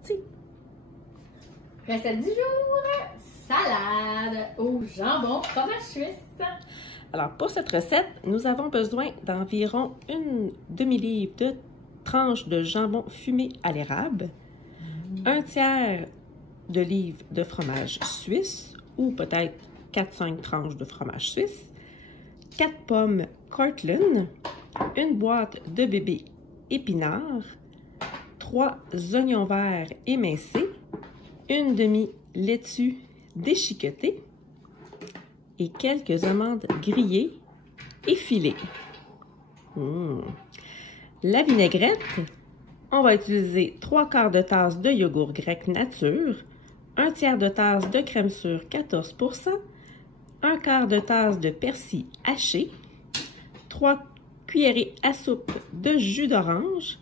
parti! Recette du jour, salade au jambon fromage suisse. Alors, pour cette recette, nous avons besoin d'environ une demi-livre de tranches de jambon fumé à l'érable, un tiers de livre de fromage suisse, ou peut-être 4-5 tranches de fromage suisse, 4 pommes Cortland, une boîte de bébé épinards, 3 oignons verts émincés, une demi-laitue déchiquetée et quelques amandes grillées et filées. La vinaigrette, on va utiliser 3/4 de tasse de yogourt grec nature, un tiers de tasse de crème sûre 14%, un quart de tasse de persil haché, 3 cuillerées à soupe de jus d'orange,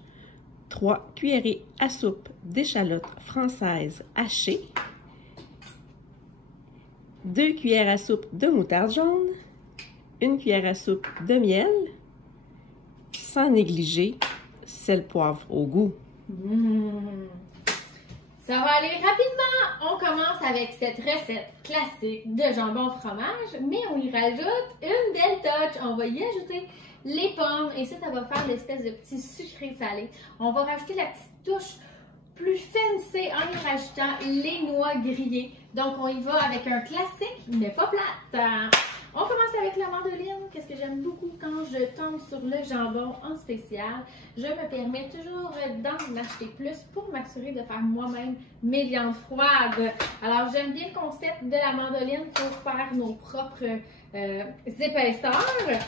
3 cuillerées à soupe d'échalotes françaises hachées, 2 cuillères à soupe de moutarde jaune, 1 cuillère à soupe de miel, sans négliger sel, poivre au goût. Ça va aller rapidement. On commence avec cette recette classique de jambon fromage, mais on y rajoute une belle touch. On va y ajouter les pommes et ça va faire l'espèce de petit sucré salé. On va rajouter la petite touche plus fancy en y rajoutant les noix grillées. Donc on y va avec un classique, mais pas plate. On commence avec la mandoline. Qu'est-ce que j'aime beaucoup quand je tombe sur le jambon en spécial? Je me permets toujours d'en acheter plus pour m'assurer de faire moi-même mes viandes froides. Alors j'aime bien le concept de la mandoline pour faire nos propres épaisseurs.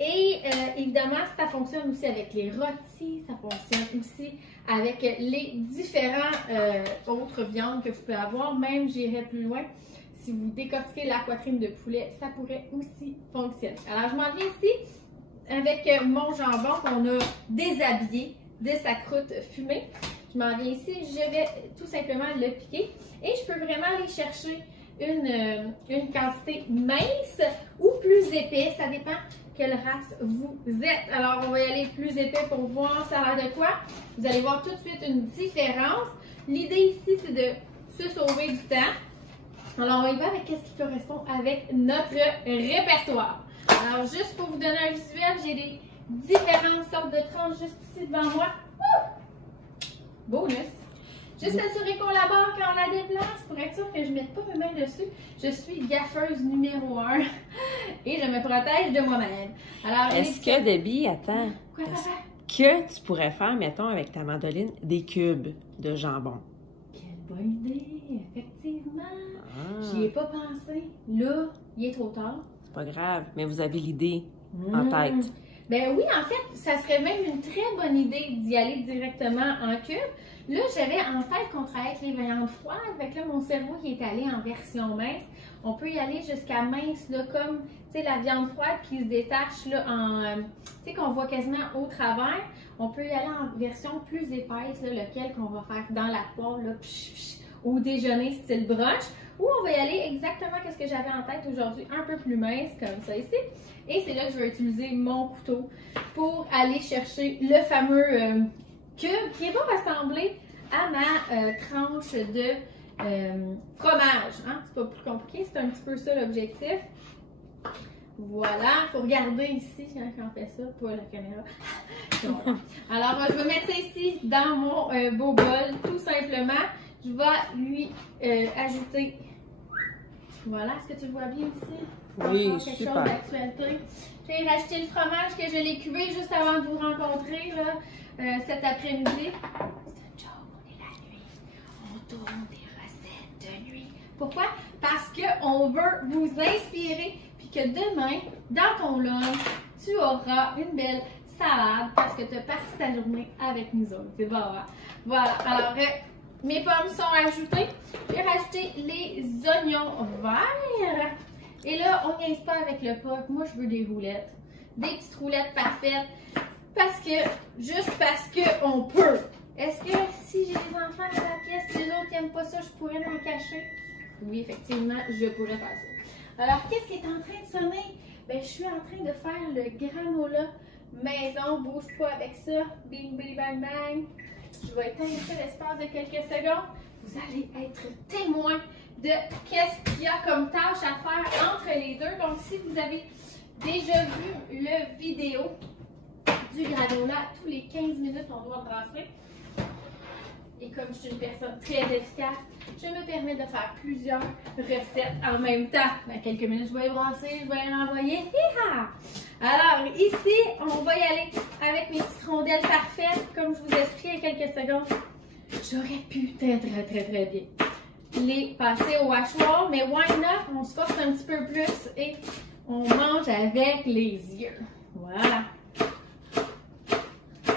Et évidemment, ça fonctionne aussi avec les rôtis, ça fonctionne aussi avec les différents autres viandes que vous pouvez avoir. Même, j'irai plus loin. Si vous décortiquez la poitrine de poulet, ça pourrait aussi fonctionner. Alors, je m'en viens ici avec mon jambon qu'on a déshabillé de sa croûte fumée. Je m'en viens ici, je vais tout simplement le piquer. Et je peux vraiment aller chercher une quantité mince ou plus épais, ça dépend quelle race vous êtes. Alors, on va y aller plus épais pour voir ça a l'air de quoi. Vous allez voir tout de suite une différence. L'idée ici, c'est de se sauver du temps. Alors, on y va avec ce qui correspond avec notre répertoire. Alors, juste pour vous donner un visuel, j'ai des différentes sortes de tranches juste ici devant moi. Bonus! Juste s'assurer qu'on la barre quand on la déplace pour être sûr que je ne mette pas mes mains dessus. Je suis gaffeuse numéro 1 et je me protège de moi-même. Alors, est-ce que, Debbie, attends, quoi, papa? Que tu pourrais faire, mettons, avec ta mandoline, des cubes de jambon? Quelle bonne idée, effectivement. J'y ai pas pensé. Là, il est trop tard. C'est pas grave, mais vous avez l'idée en tête. Ben oui, en fait, ça serait même une très bonne idée d'y aller directement en cube. Là, j'avais en tête qu'on travaille avec les viandes froides. Avec là, mon cerveau qui est allé en version mince. On peut y aller jusqu'à mince, là, comme la viande froide qui se détache là, tu sais, qu'on voit quasiment au travers. On peut y aller en version plus épaisse, là, lequel qu'on va faire dans la poêle, là, au déjeuner style brunch. Ou on va y aller exactement ce que j'avais en tête aujourd'hui, un peu plus mince, comme ça ici. Et c'est là que je vais utiliser mon couteau pour aller chercher le fameux cube qui va ressembler à ma tranche de fromage. Hein? C'est pas plus compliqué, c'est un petit peu ça l'objectif. Voilà, il faut regarder ici quand on fait ça, pas la caméra. Alors, je vais mettre ça ici dans mon beau bol, tout simplement. Je vais lui ajouter, voilà, est-ce que tu le vois bien ici? Oui, quelque super. chose d'actualité. J'ai racheté le fromage que je l'ai cuvé juste avant de vous rencontrer là, cet après-midi. C'est une joke, on est la nuit. On tourne des recettes de nuit. Pourquoi? Parce qu'on veut vous inspirer puis que demain, dans ton lunch, tu auras une belle salade parce que tu as parti ta journée avec nous autres. C'est bon, hein? Voilà. Alors, mes pommes sont ajoutées. J'ai rajouté les oignons verts. Et là, on n'y pas avec le pot. Moi, je veux des roulettes. Des petites roulettes parfaites. Juste parce qu'on peut. Est-ce que si j'ai des enfants dans la pièce et les autres n'aiment pas ça, je pourrais leur cacher? Oui, effectivement, je pourrais faire ça. Alors, qu'est-ce qui est en train de sonner? Ben, je suis en train de faire le granola maison. Bouge pas avec ça. Bing, bing, bang, bang. Je vais éteindre ça l'espace de quelques secondes. Vous allez être témoin de qu'est-ce qu'il y a comme tâche à faire entre les deux. Donc, si vous avez déjà vu le vidéo du granola, tous les 15 minutes, on doit brasser. Et comme je suis une personne très efficace, je me permets de faire plusieurs recettes en même temps. Dans quelques minutes, je vais brasser, je vais les renvoyer. Hi-ha! Alors, ici, on va y aller avec mes petites rondelles parfaites. Comme je vous ai expliqué il y a quelques secondes, j'aurais pu très bien les passer au hachoir, mais why not? On se force un petit peu plus et on mange avec les yeux. Voilà.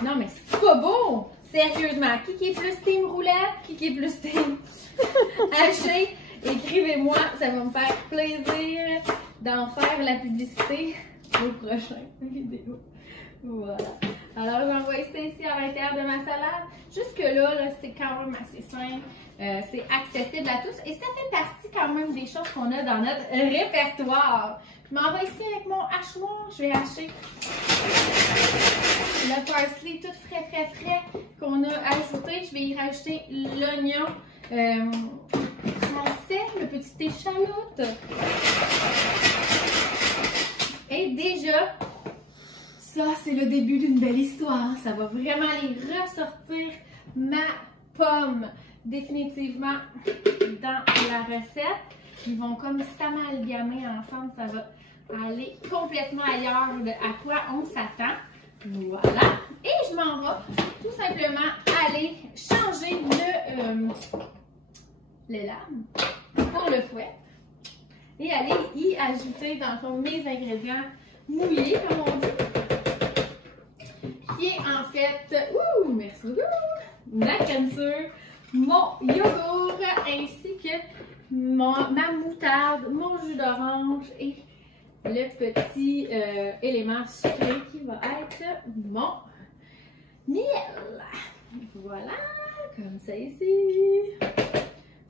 Non, mais c'est pas beau! Sérieusement, qui est plus team roulette? Qui est plus team haché? Écrivez-moi, ça va me faire plaisir d'en faire la publicité au prochain vidéo. Voilà. Alors, j'envoie ça ici à l'intérieur de ma salade. Jusque-là, c'est quand même assez simple. C'est accessible à tous. Et ça fait partie quand même des choses qu'on a dans notre répertoire. Je m'en vais ici avec mon hachoir. Je vais hacher le parsley tout frais qu'on a ajouté. Je vais y rajouter l'oignon français, le petit échalote. Et déjà, ça, c'est le début d'une belle histoire. Ça va vraiment aller ressortir ma pomme définitivement dans la recette. Ils vont comme s'amalgamer ensemble. Ça va aller complètement ailleurs de à quoi on s'attend. Voilà. Et je m'en vais tout simplement aller changer le lame pour le fouet. Et aller y ajouter dans le fond mes ingrédients mouillés, comme on dit. Qui est en fait, merci beaucoup, ma crème sûre, mon yogourt, ainsi que ma moutarde, mon jus d'orange et le petit élément sucré qui va être mon miel. Voilà, comme ça ici.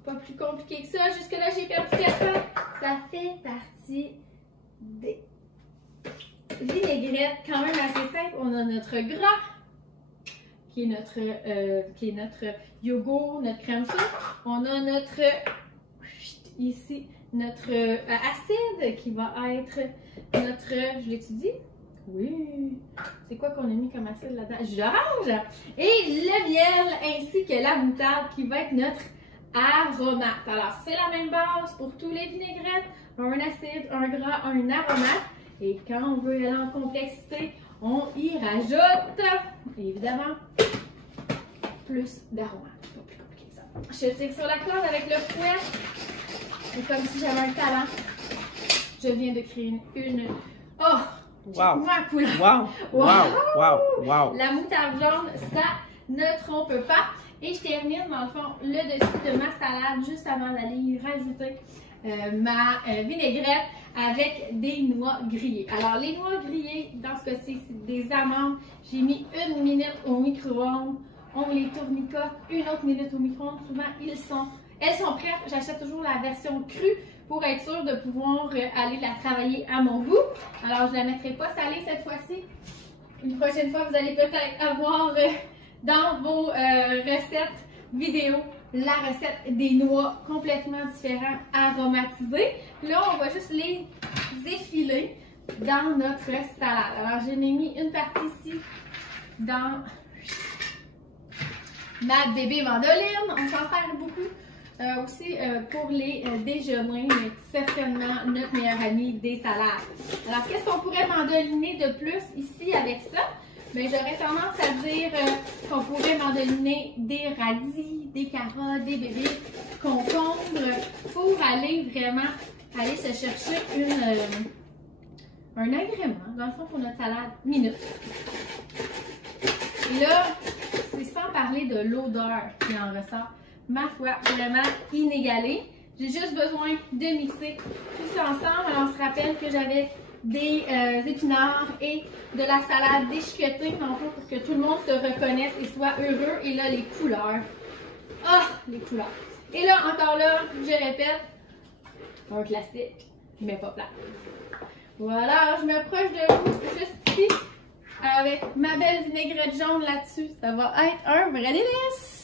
Pas plus compliqué que ça. Jusque-là, j'ai perdu ça. Ça fait partie des vinaigrettes quand même assez simples. On a notre gras, qui est notre yogourt, notre crème sûre. On a notre, ici, notre acide qui va être notre, je l'étudie? Oui. C'est quoi qu'on a mis comme acide là-dedans? Jus d'orange! Et le miel ainsi que la moutarde qui va être notre aromate. Alors, c'est la même base pour tous les vinaigrettes. Un acide, un gras, un aromate. Et quand on veut aller en complexité, on y rajoute, évidemment, plus d'aromates. C'est pas plus compliqué que ça. Je tire sur la corde avec le fouet. C'est comme si j'avais un talent. Je viens de créer une... Oh! Wow! Ma couleur! Wow! Wow! Wow! Wow! La moutarde jaune, ça ne trompe pas. Et je termine, dans le fond, le dessus de ma salade juste avant d'aller y rajouter ma vinaigrette avec des noix grillées. Alors, les noix grillées, dans ce cas-ci, c'est des amandes. J'ai mis 1 minute au micro-ondes. On les tournicote 1 autre minute au micro-ondes. Souvent, elles sont prêtes. J'achète toujours la version crue pour être sûre de pouvoir aller la travailler à mon goût. Alors, je ne la mettrai pas salée cette fois-ci. Une prochaine fois, vous allez peut-être avoir dans vos recettes vidéo la recette des noix complètement différentes, aromatisées. Là, on va juste les effiler dans notre salade. Alors, je n'ai mis une partie ici dans ma bébé mandoline. On s'en sert beaucoup aussi pour les déjeuners, mais certainement notre meilleure amie des salades. Alors, qu'est-ce qu'on pourrait mandoliner de plus ici avec ça? Mais j'aurais tendance à dire qu'on pourrait mandoliner des radis, des carottes, des bébés, concombres, pour aller vraiment se chercher un agrément, dans le fond, pour notre salade minute. Et là, c'est sans parler de l'odeur qui en ressort, ma foi, vraiment inégalée. J'ai juste besoin de mixer tout ça ensemble. Alors, on se rappelle que j'avais des épinards et de la salade déchiquetée, en fait, pour que tout le monde se reconnaisse et soit heureux. Et là, les couleurs. Ah, les couleurs. Et là, encore là, je répète, un classique, mais pas plat. Voilà, alors je me proche de vous, juste ici. avec ma belle vinaigrette jaune là-dessus. Ça va être un vrai délice!